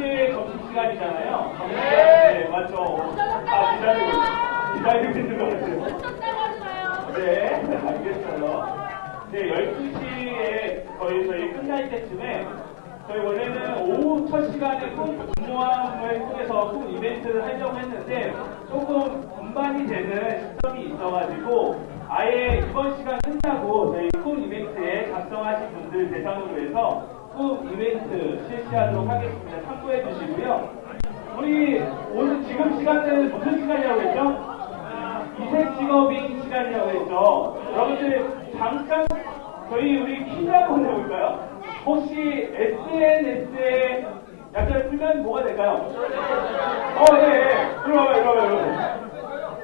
12시에 점심시간이잖아요. 네, 맞죠. 기다리고 있는 것 같아요. 네, 알겠어요. 네, 12시에 저희 끝날 때쯤에 저희 원래는 오후 첫 시간에 공모함을 통해서 큰 이벤트를 하려고 했는데 조금 분반이 되는 시점이 있어가지고 아예 이번 시간 끝나고 저희 꿈 이벤트에 작성하신 분들 대상으로 해서 꿈 이벤트 실시하도록 하겠습니다. 참고해 주시고요. 우리 오늘 지금 시간은 무슨 시간이라고 했죠? 이색 직업인 시간이라고 했죠. 여러분들 잠깐 우리 퀴즈 한번 해볼까요? 혹시 SNS에 약자를 풀면 뭐가 될까요? 네. 들어봐요.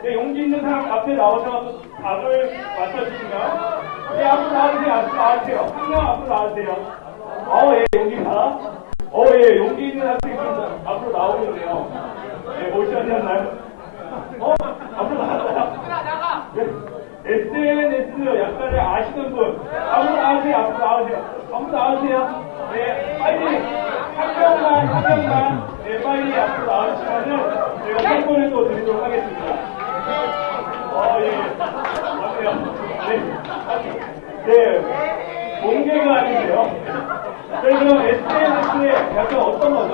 네, 용기 있는 사람 앞에 나오셔서 답을 맞춰주시면. 네, 앞으로 나와주세요. 한 명 앞으로 나와주세요. 예, 용기가. 예, 용기 있는 학생이 좀 앞으로 나오고 있네요. 네, 모시셨나요? 앞으로 나왔어요? 네. SNS 약자를 아시는 분. 앞으로 나와주세요. 네, 빨리. 한 명만. 네, 빨리 앞으로 나와주시면은 제가 선물을 또 드리도록 하겠습니다. 예. 맞네요. 네. 공개가 아닌데요. 그럼 SNS에 약간 어떤 거죠?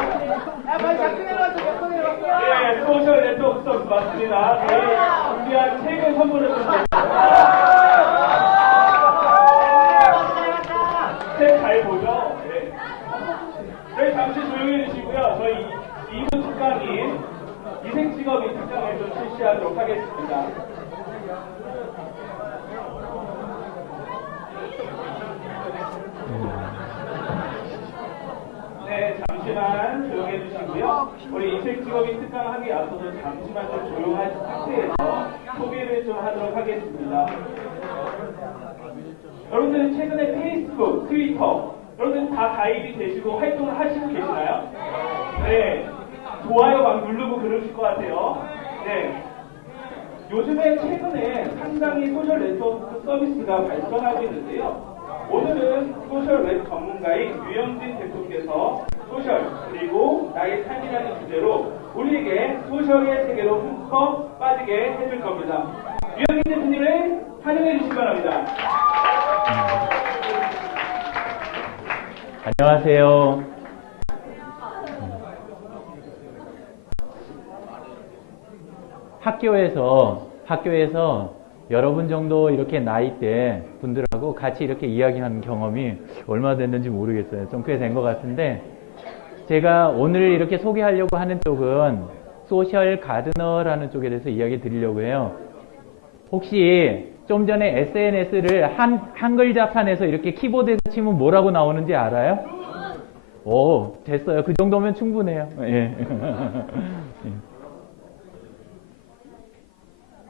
네, 소셜 네트워크 서비스 맞습니다. 네, 준비한 책을 선물을 드립니다. 책 잘 보죠? 네. 네, 잠시 조용히 해주시고요. 저희 2부 특강인 이색직업인 특강을 좀 실시하도록 하겠습니다. 네, 잠시만 조용히 해주시고요. 우리 이색직업인 특강하기 앞서서 잠시만 좀 조용한 상태에서 소개를 좀 하도록 하겠습니다. 여러분들 최근에 페이스북, 트위터, 여러분들 다 가입이 되시고 활동을 하시고 계시나요? 네. 좋아요 막 누르고 그러실 것 같아요. 네. 요즘에 최근에 상당히 소셜 네트워크 서비스가 발전하고 있는데요. 오늘은 소셜 웹 전문가인 유영진 대표께서 소셜 그리고 나의 삶이라는 주제로 우리에게 소셜의 세계로 흠뻑 빠지게 해줄 겁니다. 유영진 대표님을 환영해 주시기 바랍니다. 안녕하세요. 학교에서 여러분 정도 이렇게 나이대 분들하고 같이 이렇게 이야기하는 경험이 얼마 됐는지 모르겠어요. 좀 꽤 된 것 같은데 제가 오늘 이렇게 소개하려고 하는 쪽은 소셜 가드너라는 쪽에 대해서 이야기 드리려고 해요. 혹시 좀 전에 SNS를 한글자판에서 이렇게 키보드에서 치면 뭐라고 나오는지 알아요? 오, 됐어요. 그 정도면 충분해요. 예.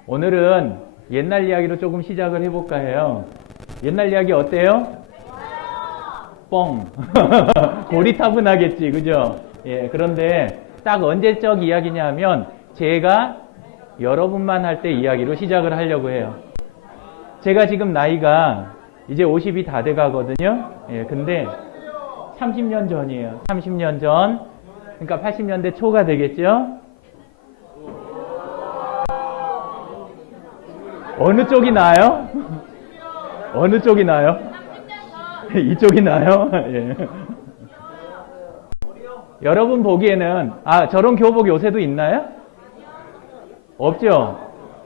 오늘은 옛날 이야기로 조금 시작을 해볼까 해요. 옛날 이야기 어때요? 뻥. 고리타분하겠지, 그죠? 예, 그런데 딱 언제적 이야기냐 하면 제가 여러분만 할 때 이야기로 시작을 하려고 해요. 제가 지금 나이가 이제 50이 다 돼 가거든요. 예, 근데 30년 전이에요. 30년 전. 그러니까 80년대 초가 되겠죠? 어느 쪽이 나아요? 어느 쪽이 나아요? 이쪽이 나아요? 예. 여러분 보기에는 저런 교복 요새도 있나요? 없죠?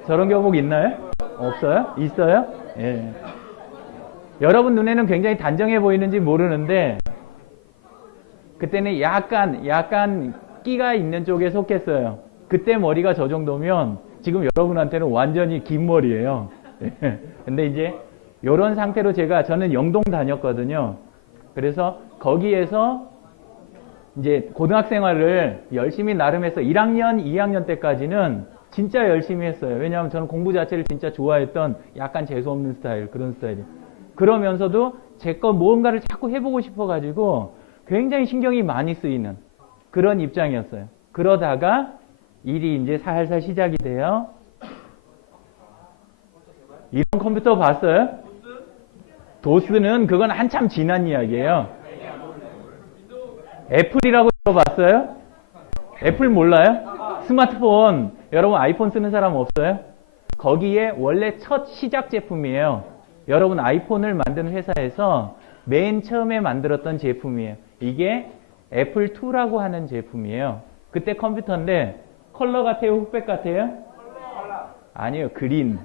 저런 교복 있나요? 없어요? 있어요? 예. 여러분 눈에는 굉장히 단정해 보이는지 모르는데 그때는 약간 끼가 있는 쪽에 속했어요. 그때 머리가 저 정도면 지금 여러분한테는 완전히 긴 머리예요. 근데 이제 이런 상태로 저는 영동 다녔거든요. 그래서 거기에서 이제 고등학생활을 열심히 나름 해서 1학년, 2학년 때까지는 진짜 열심히 했어요. 왜냐하면 저는 공부 자체를 진짜 좋아했던 약간 재수없는 스타일, 그런 스타일이에요. 그러면서도 제 거 뭔가를 자꾸 해보고 싶어가지고 굉장히 신경이 많이 쓰이는 그런 입장이었어요. 그러다가 일이 이제 살살 시작이 돼요. 이런 컴퓨터 봤어요? 도스는 그건 한참 지난 이야기예요. 애플이라고 들어봤어요? 애플 몰라요? 스마트폰, 여러분 아이폰 쓰는 사람 없어요? 거기에 원래 첫 시작 제품이에요. 여러분 아이폰을 만드는 회사에서 맨 처음에 만들었던 제품이에요. 이게 애플2라고 하는 제품이에요. 그때 컴퓨터인데 컬러 같아요? 흑백 같아요? 아니에요. 그린.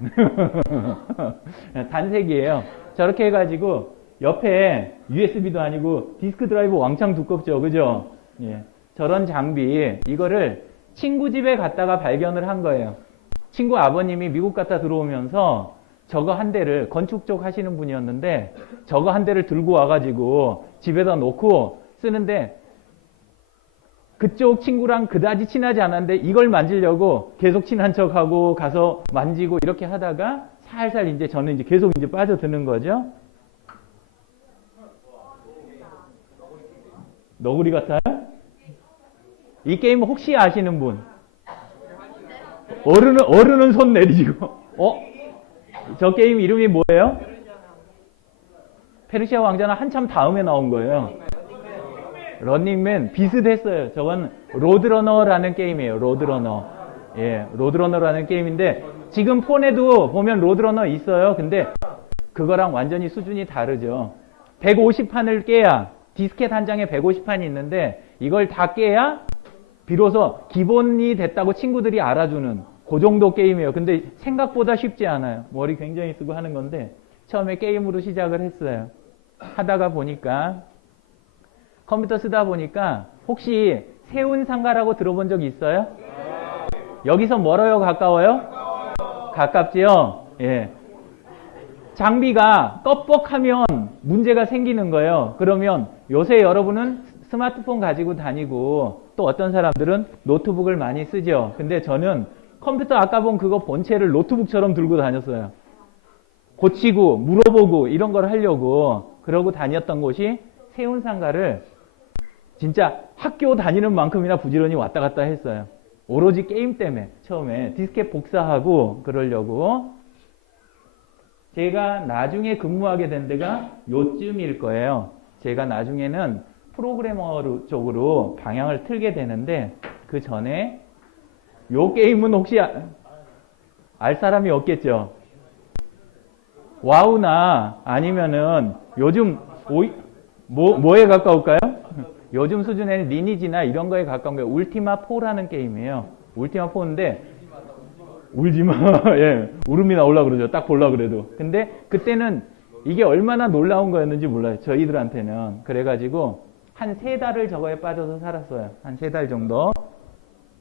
단색이에요. 저렇게 해가지고 옆에 USB도 아니고 디스크 드라이브 왕창 두껍죠. 그죠? 예. 저런 장비, 이거를 친구 집에 갔다가 발견을 한 거예요. 친구 아버님이 미국 갔다 들어오면서 저거 한 대를, 건축 쪽 하시는 분이었는데 저거 한 대를 들고 와가지고 집에다 놓고 쓰는데 그쪽 친구랑 그다지 친하지 않았는데 이걸 만지려고 계속 친한 척하고 가서 만지고 이렇게 하다가 살살 이제 저는 이제 계속 이제 빠져드는 거죠. 너구리 같아요? 이 게임 혹시 아시는 분? 어른은 손 내리시고. 저 게임 이름이 뭐예요? 페르시아 왕자는 한참 다음에 나온 거예요. 런닝맨 비슷했어요. 저건 로드러너라는 게임이에요. 로드러너. 예, 로드러너라는 게임인데 지금 폰에도 보면 로드러너 있어요. 근데 그거랑 완전히 수준이 다르죠. 150판을 깨야, 디스켓 한 장에 150판이 있는데 이걸 다 깨야 비로소 기본이 됐다고 친구들이 알아주는 그 정도 게임이에요. 근데 생각보다 쉽지 않아요. 머리 굉장히 쓰고 하는 건데 처음에 게임으로 시작을 했어요. 하다가 보니까 컴퓨터 쓰다 보니까 혹시 세운상가라고 들어본 적 있어요? 여기서 멀어요? 가까워요? 가깝지요? 예. 장비가 껌뻑하면 문제가 생기는 거예요. 그러면 요새 여러분은 스마트폰 가지고 다니고 또 어떤 사람들은 노트북을 많이 쓰죠. 근데 저는 컴퓨터 아까 본 그거 본체를 노트북처럼 들고 다녔어요. 고치고 물어보고 이런 걸 하려고 그러고 다녔던 곳이 세운상가를 진짜 학교 다니는 만큼이나 부지런히 왔다 갔다 했어요. 오로지 게임 때문에 처음에 디스켓 복사하고 그러려고. 제가 나중에 근무하게 된 데가 요쯤일 거예요. 제가 나중에는 프로그래머 쪽으로 방향을 틀게 되는데 그 전에 요 게임은 혹시 알 사람이 없겠죠? 와우나 아니면은 요즘 뭐에 가까울까요? 요즘 수준에는 리니지나 이런 거에 가까운 게 울티마 4라는 게임이에요. 울티마 4인데 울지마. 예, 울음이 나오려고 그러죠. 딱 보려고 그래도. 근데 그때는 이게 얼마나 놀라운 거였는지 몰라요. 저희들한테는. 그래가지고 한 3달을 저거에 빠져서 살았어요. 한 3달 정도.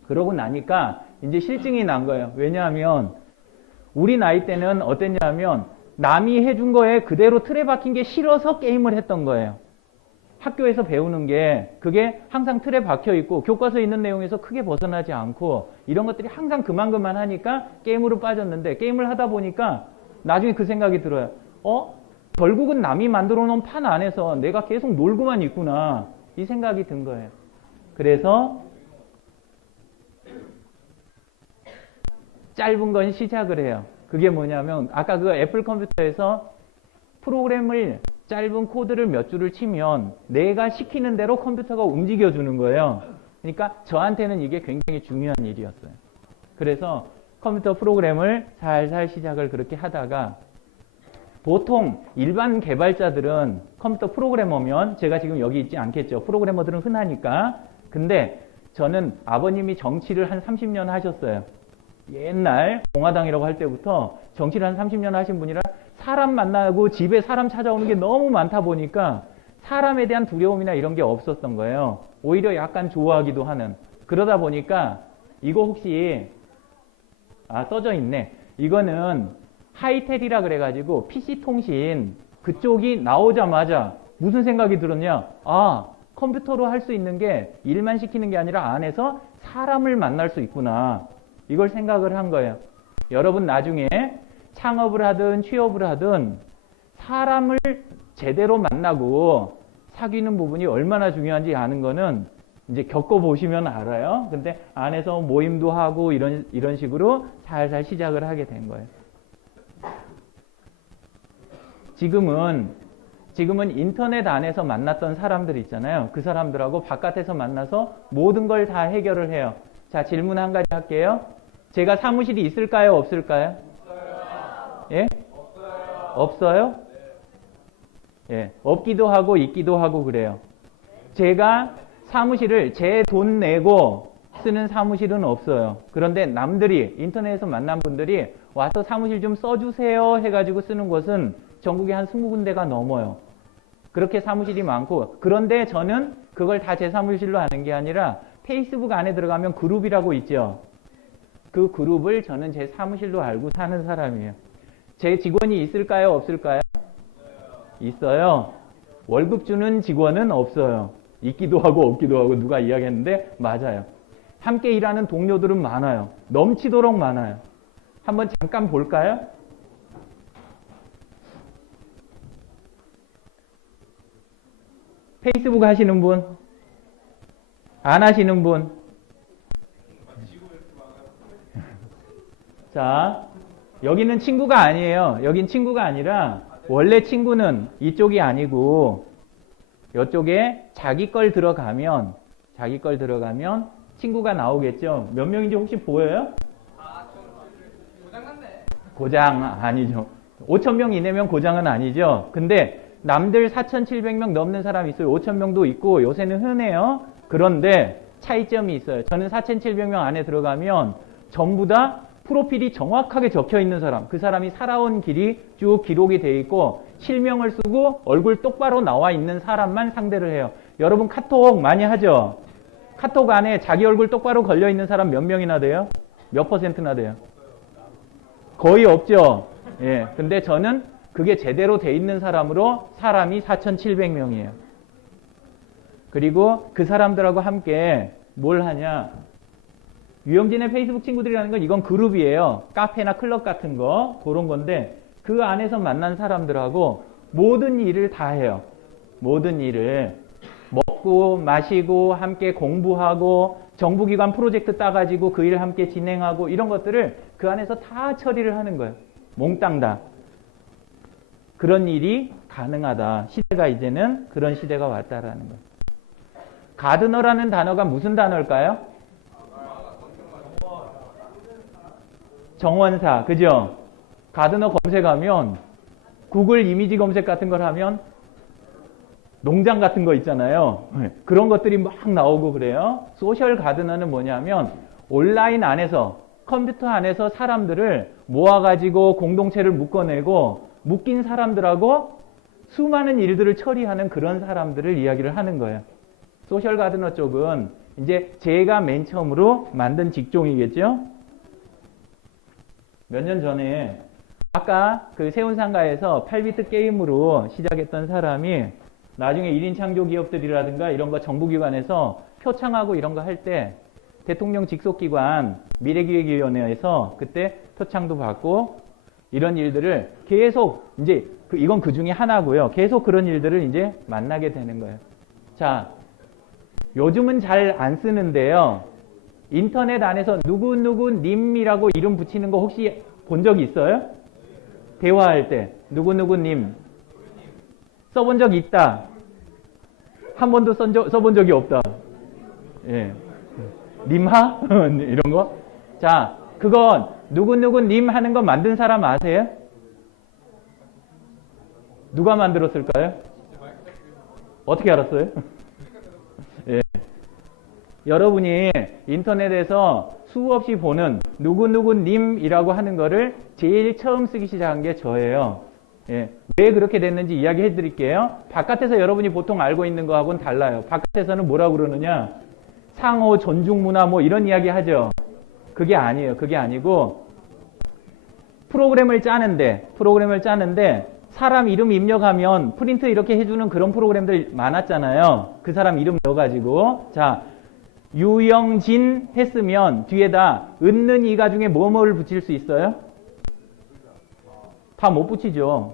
그러고 나니까 이제 실증이 난 거예요. 왜냐하면 우리 나이 때는 어땠냐면 남이 해준 거에 그대로 틀에 박힌 게 싫어서 게임을 했던 거예요. 학교에서 배우는 게 그게 항상 틀에 박혀 있고 교과서에 있는 내용에서 크게 벗어나지 않고 이런 것들이 항상 그만 하니까 게임으로 빠졌는데 게임을 하다 보니까 나중에 그 생각이 들어요. 결국은 남이 만들어 놓은 판 안에서 내가 계속 놀고만 있구나. 이 생각이 든 거예요. 그래서 짧은 건 시작을 해요. 그게 뭐냐면 아까 그 애플 컴퓨터에서 프로그램을 짧은 코드를 몇 줄을 치면 내가 시키는 대로 컴퓨터가 움직여주는 거예요. 그러니까 저한테는 이게 굉장히 중요한 일이었어요. 그래서 컴퓨터 프로그램을 살살 시작을 그렇게 하다가 보통 일반 개발자들은 컴퓨터 프로그래머면 제가 지금 여기 있지 않겠죠. 프로그래머들은 흔하니까. 근데 저는 아버님이 정치를 한 30년 하셨어요. 옛날 공화당이라고 할 때부터 정치를 한 30년 하신 분이라 사람 만나고 집에 사람 찾아오는 게 너무 많다 보니까 사람에 대한 두려움이나 이런 게 없었던 거예요. 오히려 약간 좋아하기도 하는. 그러다 보니까 이거 혹시 써져 있네. 이거는 하이텔이라 그래가지고 PC통신 그쪽이 나오자마자 무슨 생각이 들었냐. 컴퓨터로 할 수 있는 게 일만 시키는 게 아니라 안에서 사람을 만날 수 있구나. 이걸 생각을 한 거예요. 여러분 나중에 창업을 하든 취업을 하든 사람을 제대로 만나고 사귀는 부분이 얼마나 중요한지 아는 거는 이제 겪어보시면 알아요. 근데 안에서 모임도 하고 이런 식으로 살살 시작을 하게 된 거예요. 지금은 지금은 인터넷 안에서 만났던 사람들 있잖아요. 그 사람들하고 바깥에서 만나서 모든 걸 다 해결을 해요. 자, 질문 한 가지 할게요. 제가 사무실이 있을까요? 없을까요? 예? 없어요? 예. 없기도 하고 있기도 하고 그래요. 제가 사무실을 제 돈 내고 쓰는 사무실은 없어요. 그런데 남들이 인터넷에서 만난 분들이 와서 사무실 좀 써주세요 해가지고 쓰는 곳은 전국에 한 20군데가 넘어요. 그렇게 사무실이 많고, 그런데 저는 그걸 다 제 사무실로 하는 게 아니라 페이스북 안에 들어가면 그룹이라고 있죠. 그 그룹을 저는 제 사무실로 알고 사는 사람이에요. 제 직원이 있을까요? 없을까요? 있어요. 월급 주는 직원은 없어요. 있기도 하고 없기도 하고 누가 이야기했는데 맞아요. 함께 일하는 동료들은 많아요. 넘치도록 많아요. 한번 잠깐 볼까요? 페이스북 하시는 분? 안 하시는 분? 자, 여기는 친구가 아니에요. 여긴 친구가 아니라 원래 친구는 이쪽이 아니고 이쪽에 자기 걸 들어가면 친구가 나오겠죠. 몇 명인지 혹시 보여요? 고장 아니죠. 5,000명 이내면 고장은 아니죠. 근데 남들 4,700명 넘는 사람 있어요. 5,000명도 있고 요새는 흔해요. 그런데 차이점이 있어요. 저는 4,700명 안에 들어가면 전부 다 프로필이 정확하게 적혀 있는 사람, 그 사람이 살아온 길이 쭉 기록이 돼 있고 실명을 쓰고 얼굴 똑바로 나와 있는 사람만 상대를 해요. 여러분 카톡 많이 하죠? 카톡 안에 자기 얼굴 똑바로 걸려 있는 사람 몇 명이나 돼요? 몇 퍼센트나 돼요? 거의 없죠? 예. 근데 저는 그게 제대로 돼 있는 사람으로 사람이 4,700명이에요. 그리고 그 사람들하고 함께 뭘 하냐? 유영진의 페이스북 친구들이라는 건 이건 그룹이에요. 카페나 클럽 같은 거, 그런 건데 그 안에서 만난 사람들하고 모든 일을 다 해요. 모든 일을 먹고 마시고 함께 공부하고 정부기관 프로젝트 따가지고 그 일을 함께 진행하고 이런 것들을 그 안에서 다 처리를 하는 거예요. 몽땅 다. 그런 일이 가능하다. 시대가 이제는 그런 시대가 왔다라는 거예요. 가드너라는 단어가 무슨 단어일까요? 정원사, 그죠? 가드너 검색하면 구글 이미지 검색 같은 걸 하면 농장 같은 거 있잖아요. 그런 것들이 막 나오고 그래요. 소셜 가드너는 뭐냐면 온라인 안에서 컴퓨터 안에서 사람들을 모아가지고 공동체를 묶어내고 묶인 사람들하고 수많은 일들을 처리하는 그런 사람들을 이야기를 하는 거예요. 소셜 가드너 쪽은 이제 제가 맨 처음으로 만든 직종이겠죠. 몇 년 전에 아까 그 세운상가에서 8비트 게임으로 시작했던 사람이 나중에 1인 창조 기업들이라든가 이런 거 정부기관에서 표창하고 이런 거 할 때 대통령 직속기관 미래기획위원회에서 그때 표창도 받고 이런 일들을 계속 이제 이건 그 중에 하나고요. 계속 그런 일들을 이제 만나게 되는 거예요. 자, 요즘은 잘 안 쓰는데요. 인터넷 안에서 누구누구님이라고 이름 붙이는 거 혹시 본 적이 있어요? 대화할 때 누구누구님 써본 적 있다. 한 번도 써본 적이 없다. 예. 님하? 이런 거? 자, 그건 누구누구님 하는 거 만든 사람 아세요? 누가 만들었을까요? 어떻게 알았어요? 예. 여러분이 인터넷에서 수없이 보는 누구누구님이라고 하는 거를 제일 처음 쓰기 시작한 게 저예요. 예. 왜 그렇게 됐는지 이야기해 드릴게요. 바깥에서 여러분이 보통 알고 있는 거하고는 달라요. 바깥에서는 뭐라고 그러느냐? 상호, 존중 문화 뭐 이런 이야기 하죠. 그게 아니에요. 그게 아니고 프로그램을 짜는데 사람 이름 입력하면 프린트 이렇게 해주는 그런 프로그램들 많았잖아요. 그 사람 이름 넣어가지고 자 유영진 했으면 뒤에다 은는 이가 중에 뭐뭐를 붙일 수 있어요? 다 못 붙이죠.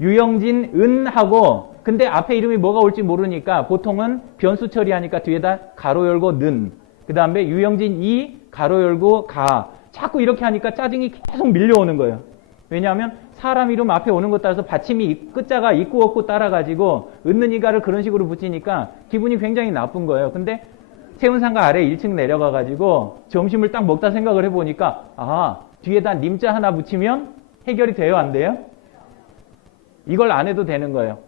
유영진 은하고 근데 앞에 이름이 뭐가 올지 모르니까 보통은 변수 처리하니까 뒤에다 가로 열고 는 그 다음에 유영진 이 가로 열고 가 자꾸 이렇게 하니까 짜증이 계속 밀려오는 거예요. 왜냐하면 사람 이름 앞에 오는 것 따라서 받침이 끝자가 있고 없고 따라가지고 은는 이가를 그런 식으로 붙이니까 기분이 굉장히 나쁜 거예요. 근데 세운상가 아래 1층 내려가가지고 점심을 딱 먹다 생각을 해보니까 아, 뒤에다 님자 하나 붙이면 해결이 돼요? 안 돼요? 이걸 안 해도 되는 거예요.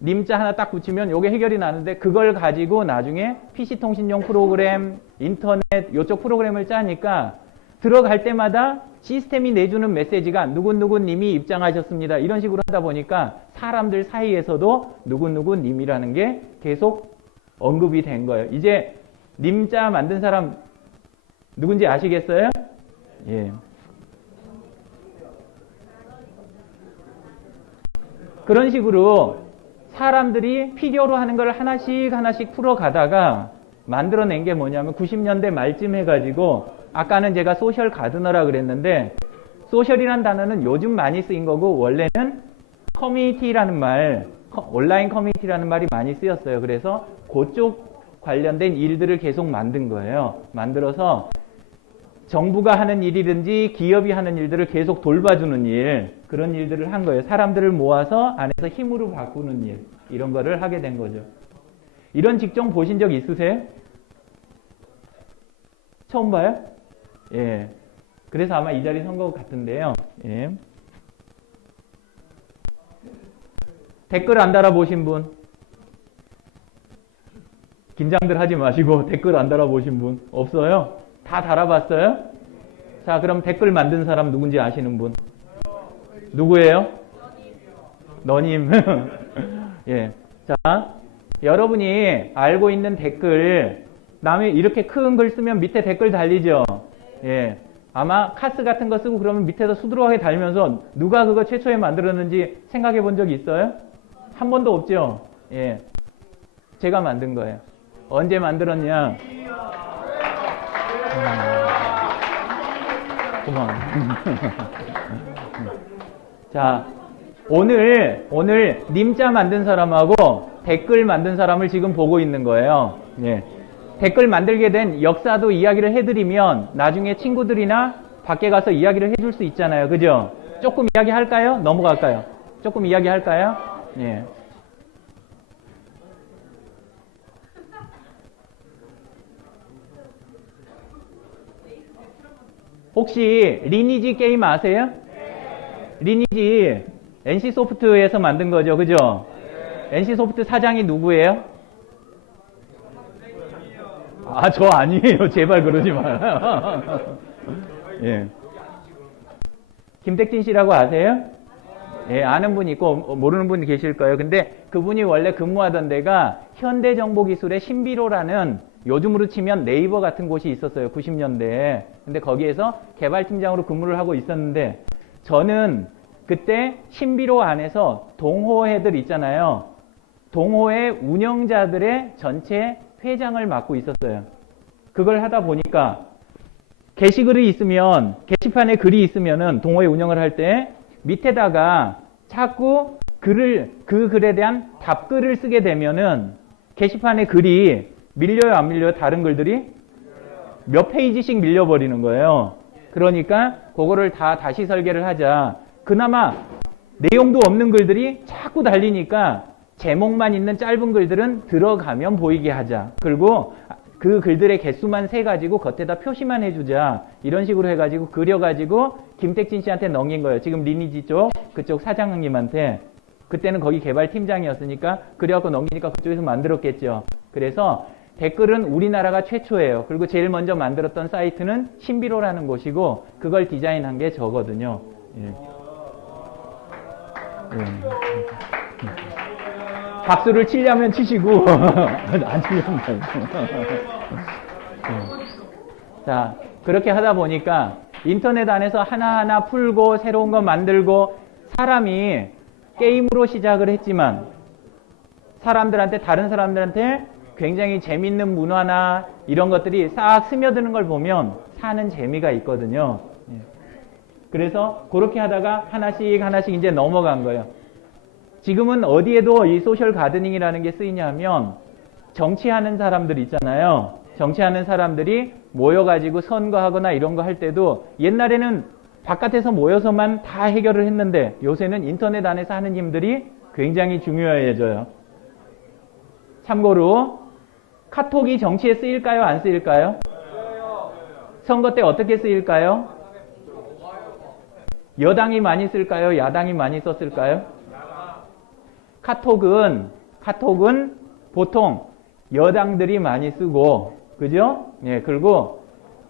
님자 하나 딱 붙이면 이게 해결이 나는데 그걸 가지고 나중에 PC통신용 프로그램, 인터넷 이쪽 프로그램을 짜니까 들어갈 때마다 시스템이 내주는 메시지가 누구누구님이 입장하셨습니다. 이런 식으로 하다 보니까 사람들 사이에서도 누구누구님이라는 게 계속 언급이 된 거예요. 이제 님자 만든 사람 누군지 아시겠어요? 예. 그런 식으로 사람들이 필요로 하는 걸 하나씩 하나씩 풀어가다가 만들어낸 게 뭐냐면 90년대 말쯤 해가지고 아까는 제가 소셜 가드너라 그랬는데 소셜이란 단어는 요즘 많이 쓰인 거고 원래는 커뮤니티라는 말, 온라인 커뮤니티라는 말이 많이 쓰였어요. 그래서 그쪽 관련된 일들을 계속 만든 거예요. 만들어서 정부가 하는 일이든지 기업이 하는 일들을 계속 돌봐주는 일, 그런 일들을 한 거예요. 사람들을 모아서 안에서 힘으로 바꾸는 일, 이런 거를 하게 된 거죠. 이런 직종 보신 적 있으세요? 처음 봐요? 예. 그래서 아마 이 자리 선 것 같은데요. 예. 댓글 안 달아보신 분? 긴장들 하지 마시고 댓글 안 달아보신 분? 없어요? 다 달아봤어요? 자, 그럼 댓글 만든 사람 누군지 아시는 분? 누구예요? 너님. 예. 자, 여러분이 알고 있는 댓글, 남이 이렇게 큰 글 쓰면 밑에 댓글 달리죠? 예. 아마 카스 같은 거 쓰고 그러면 밑에서 수두룩하게 달면서 누가 그거 최초에 만들었는지 생각해 본 적 있어요? 한 번도 없죠? 예. 제가 만든 거예요. 언제 만들었냐? 고마워. 자, 오늘 님자 만든 사람하고 댓글 만든 사람을 지금 보고 있는 거예요. 예. 댓글 만들게 된 역사도 이야기를 해드리면 나중에 친구들이나 밖에 가서 이야기를 해줄 수 있잖아요. 그죠? 조금 이야기 할까요? 넘어갈까요? 조금 이야기 할까요? 예. 혹시 리니지 게임 아세요? 리니지 NC소프트에서 만든 거죠. 그죠? NC소프트 사장이 누구예요? 아, 저 아니에요. 제발 그러지 마요. 예. 김택진 씨라고 아세요? 예, 아는 분 있고 모르는 분 계실 거예요. 근데 그분이 원래 근무하던 데가 현대정보기술의 신비로라는 요즘으로 치면 네이버 같은 곳이 있었어요. 90년대에. 근데 거기에서 개발팀장으로 근무를 하고 있었는데 저는 그때 신비로 안에서 동호회들 있잖아요. 동호회 운영자들의 전체 회장을 맡고 있었어요. 그걸 하다 보니까 게시글이 있으면, 게시판에 글이 있으면은 동호회 운영을 할 때 밑에다가 자꾸 그 글에 대한 답글을 쓰게 되면은 게시판에 글이 밀려요, 안 밀려요? 다른 글들이? 몇 페이지씩 밀려버리는 거예요. 그러니까 그거를 다 다시 설계를 하자. 그나마 내용도 없는 글들이 자꾸 달리니까 제목만 있는 짧은 글들은 들어가면 보이게 하자. 그리고 그 글들의 개수만 세가지고 겉에다 표시만 해주자. 이런 식으로 해가지고 그려가지고 김택진 씨한테 넘긴 거예요. 지금 리니지 쪽 그쪽 사장님한테. 그때는 거기 개발팀장이었으니까 그래갖고 넘기니까 그쪽에서 만들었겠죠. 그래서 댓글은 우리나라가 최초예요. 그리고 제일 먼저 만들었던 사이트는 신비로라는 곳이고 그걸 디자인한 게 저거든요. 예. 예. 박수를 치려면 치시고 안 치려면 말고. 자, 그렇게 하다 보니까 인터넷 안에서 하나하나 풀고 새로운 거 만들고 사람이 게임으로 시작을 했지만 사람들한테 다른 사람들한테 굉장히 재밌는 문화나 이런 것들이 싹 스며드는 걸 보면 사는 재미가 있거든요. 그래서 그렇게 하다가 하나씩 이제 넘어간 거예요. 지금은 어디에도 이 소셜 가드닝이라는 게 쓰이냐면 정치하는 사람들 있잖아요. 정치하는 사람들이 모여가지고 선거하거나 이런 거 할 때도 옛날에는 바깥에서 모여서만 다 해결을 했는데 요새는 인터넷 안에서 하는 힘들이 굉장히 중요해져요. 참고로 카톡이 정치에 쓰일까요? 안 쓰일까요? 선거 때 어떻게 쓰일까요? 여당이 많이 쓸까요? 야당이 많이 썼을까요? 카톡은 보통 여당들이 많이 쓰고, 그죠? 예, 그리고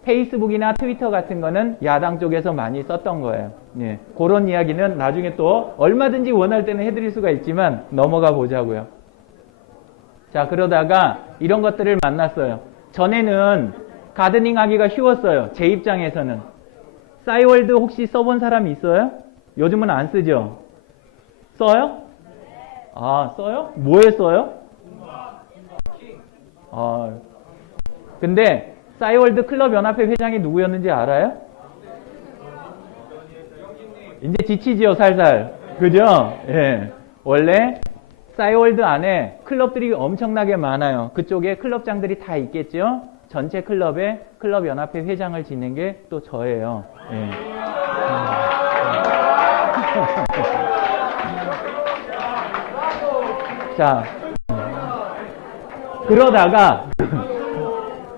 페이스북이나 트위터 같은 거는 야당 쪽에서 많이 썼던 거예요. 예, 그런 이야기는 나중에 또 얼마든지 원할 때는 해드릴 수가 있지만 넘어가 보자고요. 자, 그러다가 이런 것들을 만났어요. 전에는 가드닝 하기가 쉬웠어요. 제 입장에서는. 싸이월드 혹시 써본 사람 있어요? 요즘은 안 쓰죠? 써요? 아, 써요? 뭐에 써요? 근데 싸이월드 클럽 연합회 회장이 누구였는지 알아요? 이제 지치지요, 살살. 그죠? 예. 원래 싸이월드 안에 클럽들이 엄청나게 많아요. 그쪽에 클럽장들이 다 있겠죠? 전체 클럽의 클럽 연합회 회장을 지낸 게 또 저예요. 예. 자,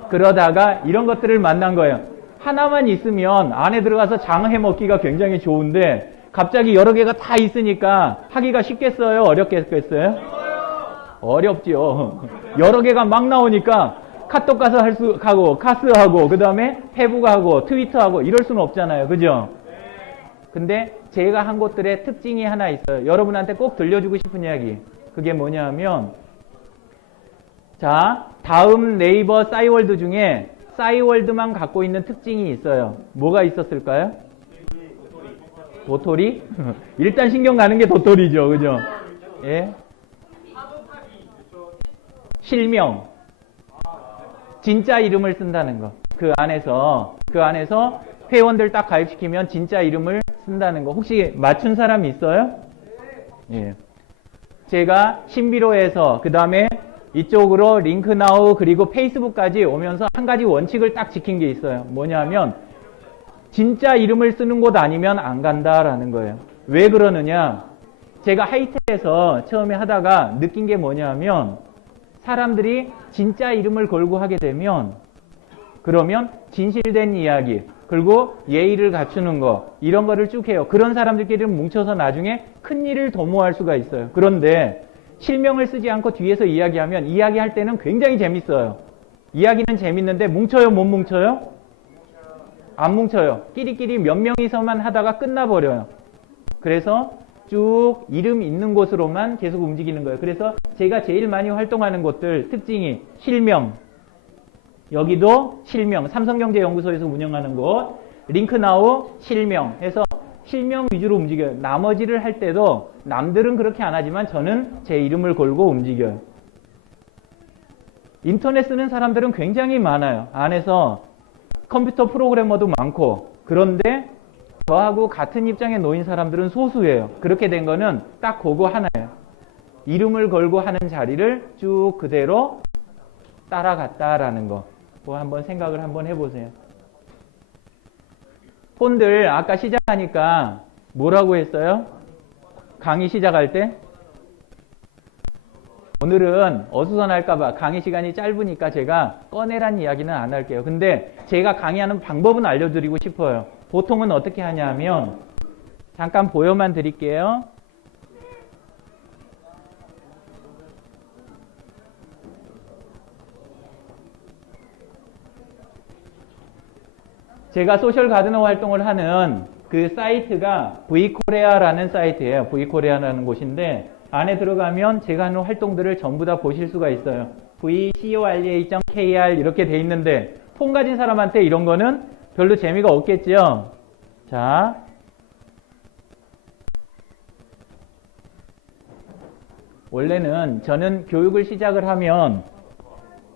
그러다가 이런 것들을 만난 거예요. 하나만 있으면 안에 들어가서 장해 먹기가 굉장히 좋은데 갑자기 여러 개가 다 있으니까 하기가 쉽겠어요? 어렵겠어요? 어렵지요. 여러 개가 막 나오니까 카톡 가서 하고 카스하고 그 다음에 페북하고 트위터하고 이럴 수는 없잖아요. 그죠? 근데 제가 한 곳들의 특징이 하나 있어요. 여러분한테 꼭 들려주고 싶은 이야기. 그게 뭐냐 하면, 자, 다음 네이버 싸이월드 중에 싸이월드만 갖고 있는 특징이 있어요. 뭐가 있었을까요? 도토리? 일단 신경 가는 게 도토리죠. 그죠? 예? 실명. 진짜 이름을 쓴다는 거. 그 안에서 회원들 딱 가입시키면 진짜 이름을 쓴다는 거. 혹시 맞춘 사람 있어요? 예. 제가 신비로에서 그 다음에 이쪽으로 링크나우 그리고 페이스북까지 오면서 한 가지 원칙을 딱 지킨 게 있어요. 뭐냐면 진짜 이름을 쓰는 곳 아니면 안 간다라는 거예요. 왜 그러느냐? 제가 하이텔에서 처음에 하다가 느낀 게 뭐냐면 사람들이 진짜 이름을 걸고 하게 되면 그러면 진실된 이야기 그리고 예의를 갖추는 거 이런 거를 쭉 해요. 그런 사람들끼리는 뭉쳐서 나중에 큰 일을 도모할 수가 있어요. 그런데 실명을 쓰지 않고 뒤에서 이야기하면 이야기할 때는 굉장히 재밌어요. 이야기는 재밌는데 뭉쳐요? 못 뭉쳐요? 안 뭉쳐요. 끼리끼리 몇 명이서만 하다가 끝나버려요. 그래서 쭉 이름 있는 곳으로만 계속 움직이는 거예요. 그래서 제가 제일 많이 활동하는 곳들 특징이 실명, 여기도 실명, 삼성경제연구소에서 운영하는 곳, 링크나우 실명 해서 실명 위주로 움직여요. 나머지를 할 때도 남들은 그렇게 안 하지만 저는 제 이름을 걸고 움직여요. 인터넷 쓰는 사람들은 굉장히 많아요. 안에서 컴퓨터 프로그래머도 많고 그런데 저하고 같은 입장에 놓인 사람들은 소수예요. 그렇게 된 거는 딱 그거 하나예요. 이름을 걸고 하는 자리를 쭉 그대로 따라갔다라는 거. 그거 한번 생각을 한번 해보세요. 폰들 아까 시작하니까 뭐라고 했어요? 강의 시작할 때? 오늘은 어수선할까봐 강의 시간이 짧으니까 제가 꺼내란 이야기는 안 할게요. 근데 제가 강의하는 방법은 알려드리고 싶어요. 보통은 어떻게 하냐면 잠깐 보여만 드릴게요. 제가 소셜 가드너 활동을 하는 그 사이트가 V코레아라는 사이트예요. V코레아라는 곳인데 안에 들어가면 제가 하는 활동들을 전부 다 보실 수가 있어요. vcorea.kr 이렇게 돼 있는데 폰 가진 사람한테 이런 거는 별로 재미가 없겠죠. 자, 원래는 저는 교육을 시작을 하면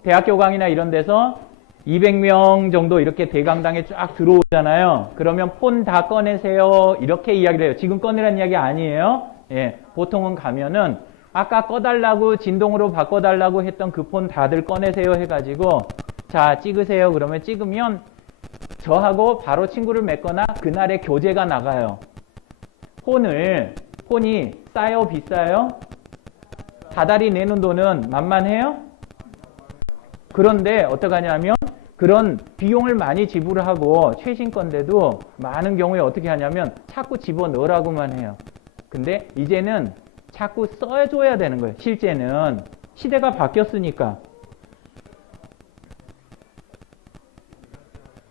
대학교 강의나 이런 데서 200명 정도 이렇게 대강당에 쫙 들어오잖아요. 그러면 폰 다 꺼내세요. 이렇게 이야기를 해요. 지금 꺼내라는 이야기 아니에요. 예, 보통은 가면은 아까 꺼달라고 진동으로 바꿔달라고 했던 그 폰 다들 꺼내세요 해가지고 자 찍으세요. 그러면 찍으면 저하고 바로 친구를 맺거나 그날의 교제가 나가요. 혼이 싸요, 비싸요? 다달이 내는 돈은 만만해요? 그런데 어떡하냐면 그런 비용을 많이 지불하고 최신 건데도 많은 경우에 어떻게 하냐면 자꾸 집어넣으라고만 해요. 근데 이제는 자꾸 써줘야 되는 거예요. 실제는 시대가 바뀌었으니까.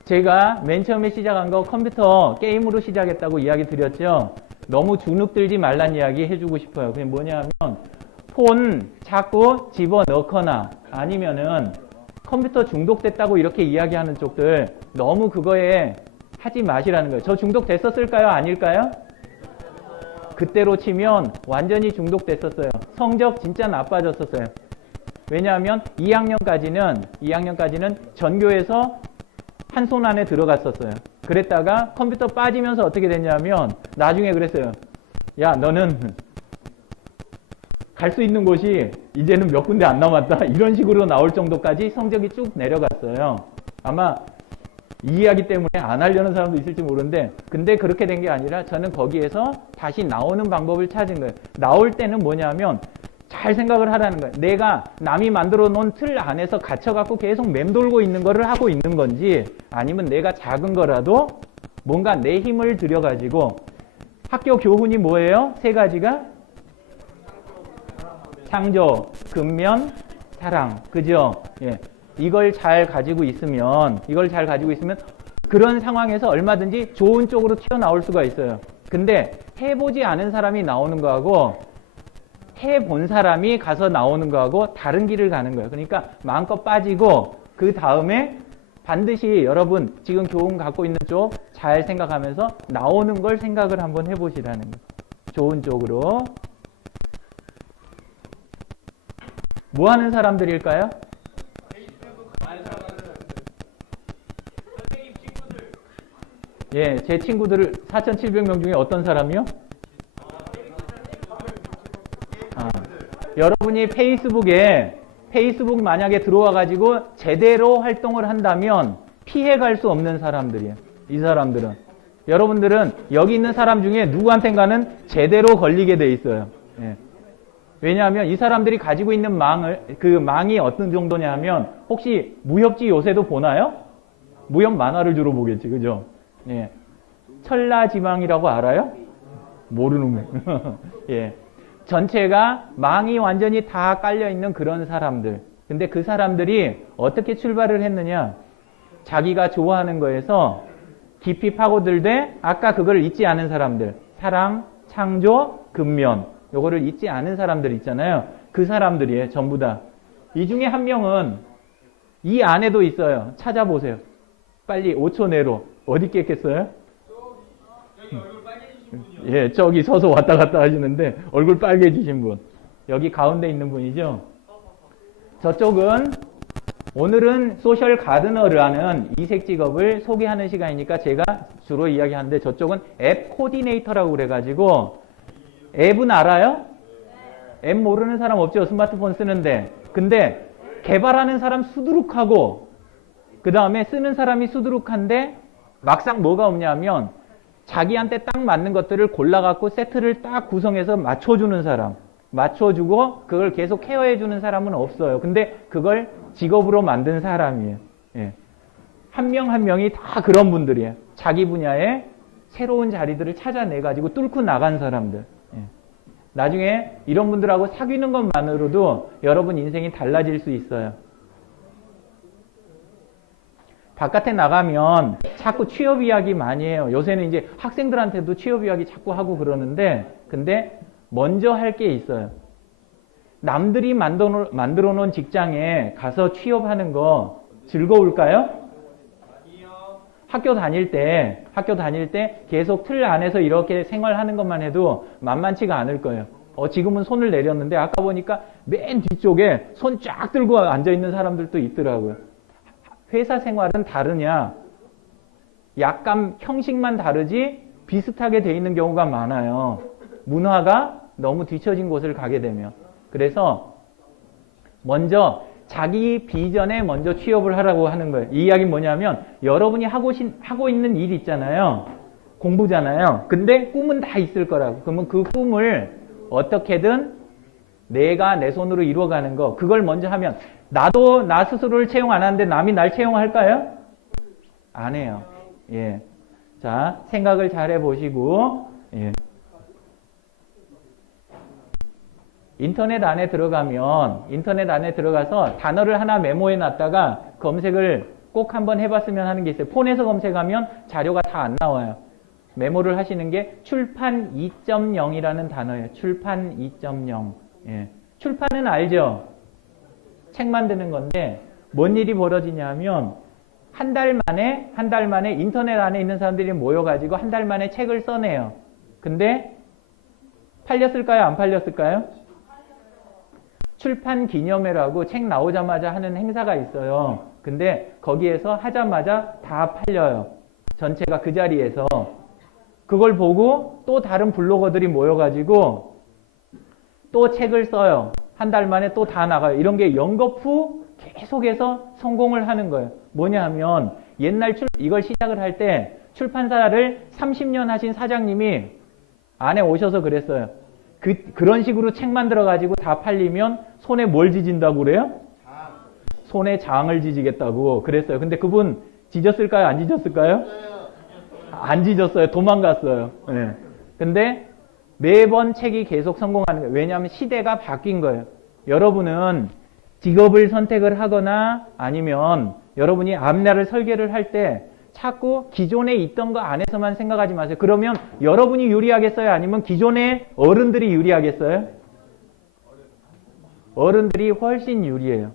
제가 맨 처음에 시작한 거 컴퓨터 게임으로 시작했다고 이야기 드렸죠. 너무 주눅들지 말란 이야기 해주고 싶어요. 그게 뭐냐면 폰 자꾸 집어넣거나 아니면은 컴퓨터 중독됐다고 이렇게 이야기하는 쪽들 너무 그거에 하지 마시라는 거예요. 저 중독됐었을까요? 아닐까요? 그때로 치면 완전히 중독됐었어요. 성적 진짜 나빠졌었어요. 왜냐하면 2학년까지는 전교에서 한 손 안에 들어갔었어요. 그랬다가 컴퓨터 빠지면서 어떻게 됐냐면 나중에 그랬어요. 야, 너는 갈 수 있는 곳이 이제는 몇 군데 안 남았다. 이런 식으로 나올 정도까지 성적이 쭉 내려갔어요. 아마 이 이야기 때문에 안 하려는 사람도 있을지 모르는데 근데 그렇게 된 게 아니라 저는 거기에서 다시 나오는 방법을 찾은 거예요. 나올 때는 뭐냐면 잘 생각을 하라는 거예요. 내가 남이 만들어 놓은 틀 안에서 갇혀갖고 계속 맴돌고 있는 거를 하고 있는 건지 아니면 내가 작은 거라도 뭔가 내 힘을 들여가지고 학교 교훈이 뭐예요? 세 가지가? 창조, 근면, 사랑. 그죠? 예. 이걸 잘 가지고 있으면 그런 상황에서 얼마든지 좋은 쪽으로 튀어나올 수가 있어요. 근데 해보지 않은 사람이 나오는 거하고 해본 사람이 가서 나오는 거하고 다른 길을 가는 거예요. 그러니까 마음껏 빠지고 그 다음에 반드시 여러분 지금 교훈 갖고 있는 쪽 잘 생각하면서 나오는 걸 생각을 한번 해보시라는 거예요. 좋은 쪽으로. 뭐 하는 사람들일까요? 예, 제 친구들 4,700명 중에 어떤 사람이요? 여러분이 페이스북 만약에 들어와 가지고 제대로 활동을 한다면 피해갈 수 없는 사람들이에요. 이 사람들은. 여러분들은 여기 있는 사람 중에 누구한텐가는 제대로 걸리게 돼 있어요. 예. 왜냐하면 이 사람들이 가지고 있는 망이 어떤 정도냐 하면 혹시 무협지 요새도 보나요? 무협 만화를 주로 보겠지. 그죠? 예. 천라지망이라고 알아요? 모르는 거예요. 예. 전체가 망이 완전히 다 깔려있는 그런 사람들. 근데 그 사람들이 어떻게 출발을 했느냐? 자기가 좋아하는 거에서 깊이 파고들되 아까 그걸 잊지 않은 사람들. 사랑, 창조, 근면. 요거를 잊지 않은 사람들 있잖아요. 그 사람들이에요. 전부 다. 이 중에 한 명은 이 안에도 있어요. 찾아보세요. 빨리 5초 내로. 어디 있겠어요? 예, 저기 서서 왔다 갔다 하시는데 얼굴 빨개지신 분. 여기 가운데 있는 분이죠. 저쪽은 오늘은 소셜 가드너라는 이색 직업을 소개하는 시간이니까 제가 주로 이야기하는데 저쪽은 앱 코디네이터라고 그래가지고 앱은 알아요? 앱 모르는 사람 없죠. 스마트폰 쓰는데. 근데 개발하는 사람 수두룩하고 그 다음에 쓰는 사람이 수두룩한데 막상 뭐가 없냐면 자기한테 딱 맞는 것들을 골라갖고 세트를 딱 구성해서 맞춰주는 사람. 맞춰주고 그걸 계속 케어해주는 사람은 없어요. 근데 그걸 직업으로 만든 사람이에요. 예. 한 명 한 명이 다 그런 분들이에요. 자기 분야에 새로운 자리들을 찾아내가지고 뚫고 나간 사람들. 예. 나중에 이런 분들하고 사귀는 것만으로도 여러분 인생이 달라질 수 있어요. 바깥에 나가면 자꾸 취업 이야기 많이 해요. 요새는 이제 학생들한테도 취업 이야기 자꾸 하고 그러는데 근데 먼저 할 게 있어요. 남들이 만들어 놓은 직장에 가서 취업하는 거 즐거울까요? 학교 다닐 때 계속 틀 안에서 이렇게 생활하는 것만 해도 만만치가 않을 거예요. 지금은 손을 내렸는데 아까 보니까 맨 뒤쪽에 손 쫙 들고 앉아있는 사람들도 있더라고요. 회사 생활은 다르냐? 약간 형식만 다르지 비슷하게 돼 있는 경우가 많아요. 문화가 너무 뒤처진 곳을 가게 되면. 그래서 먼저 자기 비전에 먼저 취업을 하라고 하는 거예요. 이 이야기는 뭐냐면 여러분이 하고 있는 일 있잖아요. 공부잖아요. 근데 꿈은 다 있을 거라고. 그러면 그 꿈을 어떻게든 내가 내 손으로 이루어가는 거, 그걸 먼저 하면 나도 나 스스로를 채용 안 하는데 남이 날 채용할까요? 안 해요. 예. 자, 생각을 잘 해보시고, 예. 인터넷 안에 들어가서 단어를 하나 메모해 놨다가 검색을 꼭 한번 해봤으면 하는 게 있어요. 폰에서 검색하면 자료가 다 안 나와요. 메모를 하시는 게 출판 2.0이라는 단어예요. 출판 2.0. 예. 출판은 알죠? 책 만드는 건데 뭔 일이 벌어지냐면 한 달 만에 인터넷 안에 있는 사람들이 모여가지고 한 달 만에 책을 써내요. 근데 팔렸을까요? 안 팔렸을까요? 출판 기념회라고 책 나오자마자 하는 행사가 있어요. 근데 거기에서 하자마자 다 팔려요. 전체가 그 자리에서. 그걸 보고 또 다른 블로거들이 모여가지고 또 책을 써요. 한 달 만에 또 다 나가요. 이런 게 연거푸 계속해서 성공을 하는 거예요. 뭐냐 하면 옛날 이걸 시작을 할 때 출판사를 30년 하신 사장님이 안에 오셔서 그랬어요. 그런 식으로 책 만들어가지고 다 팔리면 손에 뭘 지진다고 그래요? 손에 장을 지지겠다고 그랬어요. 근데 그분 지졌을까요? 안 지졌을까요? 안 지졌어요. 도망갔어요. 네. 근데 매번 책이 계속 성공하는 거예요. 왜냐하면 시대가 바뀐 거예요. 여러분은 직업을 선택을 하거나 아니면 여러분이 앞날을 설계를 할 때 자꾸 기존에 있던 거 안에서만 생각하지 마세요. 그러면 여러분이 유리하겠어요? 아니면 기존의 어른들이 유리하겠어요? 어른들이 훨씬 유리해요.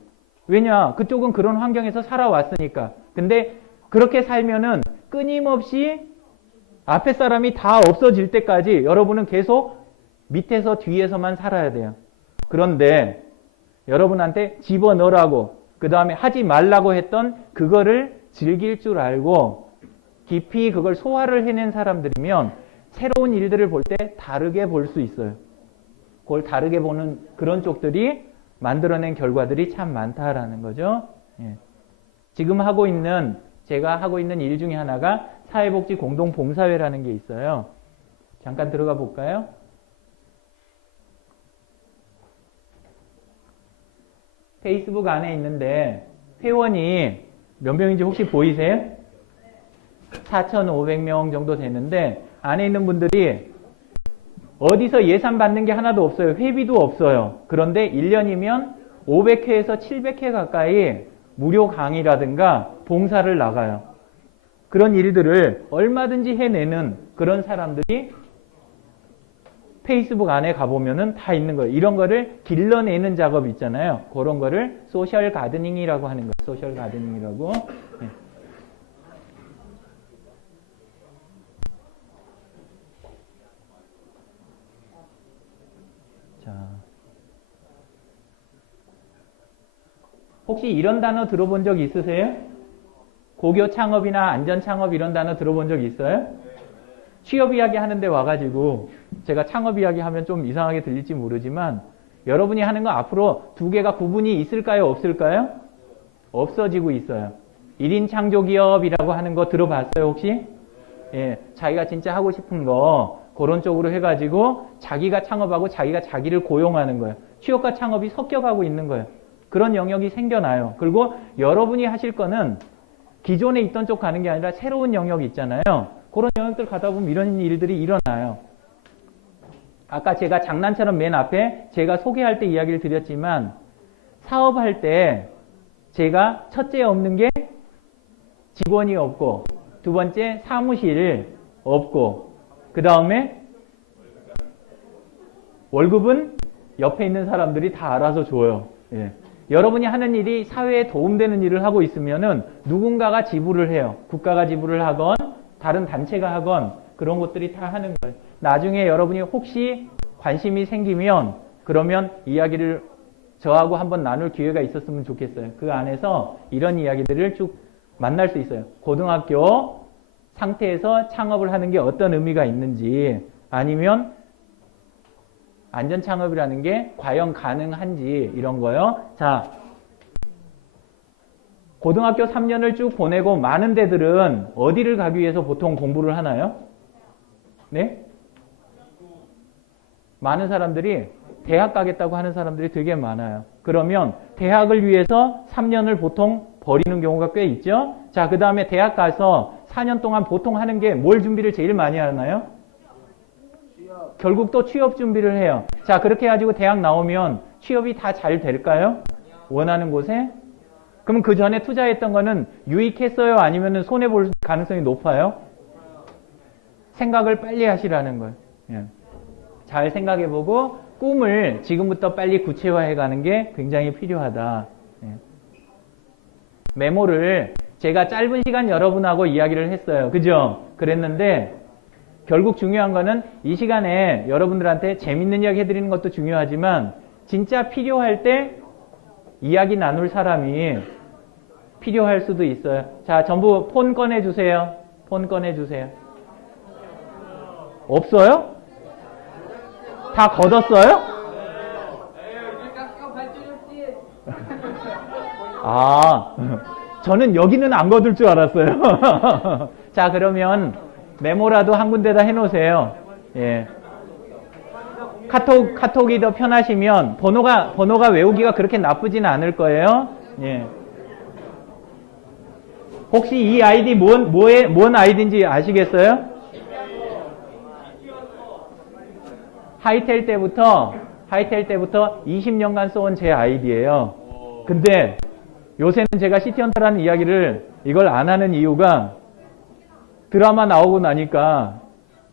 왜냐? 그쪽은 그런 환경에서 살아왔으니까. 근데 그렇게 살면은 끊임없이 앞에 사람이 다 없어질 때까지 여러분은 계속 밑에서 뒤에서만 살아야 돼요. 그런데 여러분한테 집어넣으라고 그 다음에 하지 말라고 했던 그거를 즐길 줄 알고 깊이 그걸 소화를 해낸 사람들이면 새로운 일들을 볼 때 다르게 볼 수 있어요. 그걸 다르게 보는 그런 쪽들이 만들어낸 결과들이 참 많다라는 거죠. 예. 지금 제가 하고 있는 일 중에 하나가 사회복지 공동봉사회라는 게 있어요. 잠깐 들어가 볼까요? 페이스북 안에 있는데 회원이 몇 명인지 혹시 보이세요? 4,500명 정도 되는데 안에 있는 분들이 어디서 예산 받는 게 하나도 없어요. 회비도 없어요. 그런데 1년이면 500회에서 700회 가까이 무료 강의라든가 봉사를 나가요. 그런 일들을 얼마든지 해내는 그런 사람들이 페이스북 안에 가보면은 다 있는 거예요. 이런 거를 길러내는 작업 있잖아요. 그런 거를 소셜 가드닝이라고 하는 거예요. 소셜 가드닝이라고. 네. 자, 혹시 이런 단어 들어본 적 있으세요? 고교 창업이나 안전 창업 이런 단어 들어본 적 있어요? 취업 이야기 하는데 와가지고 제가 창업 이야기 하면 좀 이상하게 들릴지 모르지만 여러분이 하는 거 앞으로 두 개가 구분이 있을까요? 없을까요? 없어지고 있어요. 1인 창조기업이라고 하는 거 들어봤어요 혹시? 예, 자기가 진짜 하고 싶은 거 그런 쪽으로 해가지고 자기가 창업하고 자기가 자기를 고용하는 거예요. 취업과 창업이 섞여가고 있는 거예요. 그런 영역이 생겨나요. 그리고 여러분이 하실 거는 기존에 있던 쪽 가는 게 아니라 새로운 영역이 있잖아요. 그런 영역들 가다 보면 이런 일들이 일어나요. 아까 제가 장난처럼 맨 앞에 제가 소개할 때 이야기를 드렸지만 사업할 때 제가 첫째 없는 게 직원이 없고 두 번째 사무실 없고 그 다음에 월급은 옆에 있는 사람들이 다 알아서 줘요. 예. 여러분이 하는 일이 사회에 도움되는 일을 하고 있으면은 누군가가 지불을 해요. 국가가 지불을 하건 다른 단체가 하건 그런 것들이 다 하는 거예요. 나중에 여러분이 혹시 관심이 생기면 그러면 이야기를 저하고 한번 나눌 기회가 있었으면 좋겠어요. 그 안에서 이런 이야기들을 쭉 만날 수 있어요. 고등학교 상태에서 창업을 하는 게 어떤 의미가 있는지 아니면 안전창업이라는 게 과연 가능한지 이런 거요. 자, 고등학교 3년을 쭉 보내고 많은 데들은 어디를 가기 위해서 보통 공부를 하나요? 네? 많은 사람들이 대학 가겠다고 하는 사람들이 되게 많아요. 그러면 대학을 위해서 3년을 보통 버리는 경우가 꽤 있죠. 자, 그 다음에 대학 가서 4년 동안 보통 하는 게 뭘 준비를 제일 많이 하나요? 결국 또 취업 준비를 해요. 자, 그렇게 해가지고 대학 나오면 취업이 다 잘 될까요? 원하는 곳에? 그럼 그 전에 투자했던 거는 유익했어요? 아니면 손해볼 가능성이 높아요? 생각을 빨리 하시라는 거예요. 예. 잘 생각해보고 꿈을 지금부터 빨리 구체화해가는 게 굉장히 필요하다. 예. 메모를 제가 짧은 시간 여러분하고 이야기를 했어요. 그죠? 그랬는데 결국 중요한 거는 이 시간에 여러분들한테 재밌는 이야기 해드리는 것도 중요하지만 진짜 필요할 때 이야기 나눌 사람이 필요할 수도 있어요. 자, 전부 폰 꺼내주세요. 폰 꺼내주세요. 없어요? 다 걷었어요? 아, 저는 여기는 안 걷을 줄 알았어요. 자, 그러면 메모라도 한 군데다 해놓으세요. 예. 카톡이 더 편하시면 번호가 외우기가 그렇게 나쁘지는 않을 거예요. 예. 혹시 이 아이디 뭔 아이디인지 아시겠어요? 하이텔 때부터 20년간 써온 제 아이디예요. 근데 요새는 제가 시티헌터라는 이야기를 이걸 안 하는 이유가 드라마 나오고 나니까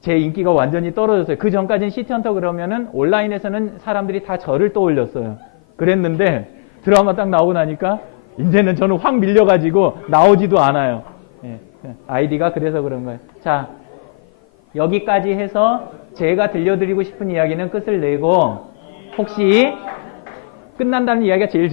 제 인기가 완전히 떨어졌어요. 그 전까지는 시티헌터 그러면은 온라인에서는 사람들이 다 저를 떠올렸어요. 그랬는데 드라마 딱 나오고 나니까 이제는 저는 확 밀려가지고 나오지도 않아요. 예, 아이디가 그래서 그런 거예요. 자, 여기까지 해서 제가 들려드리고 싶은 이야기는 끝을 내고 혹시 끝난다는 이야기가 제일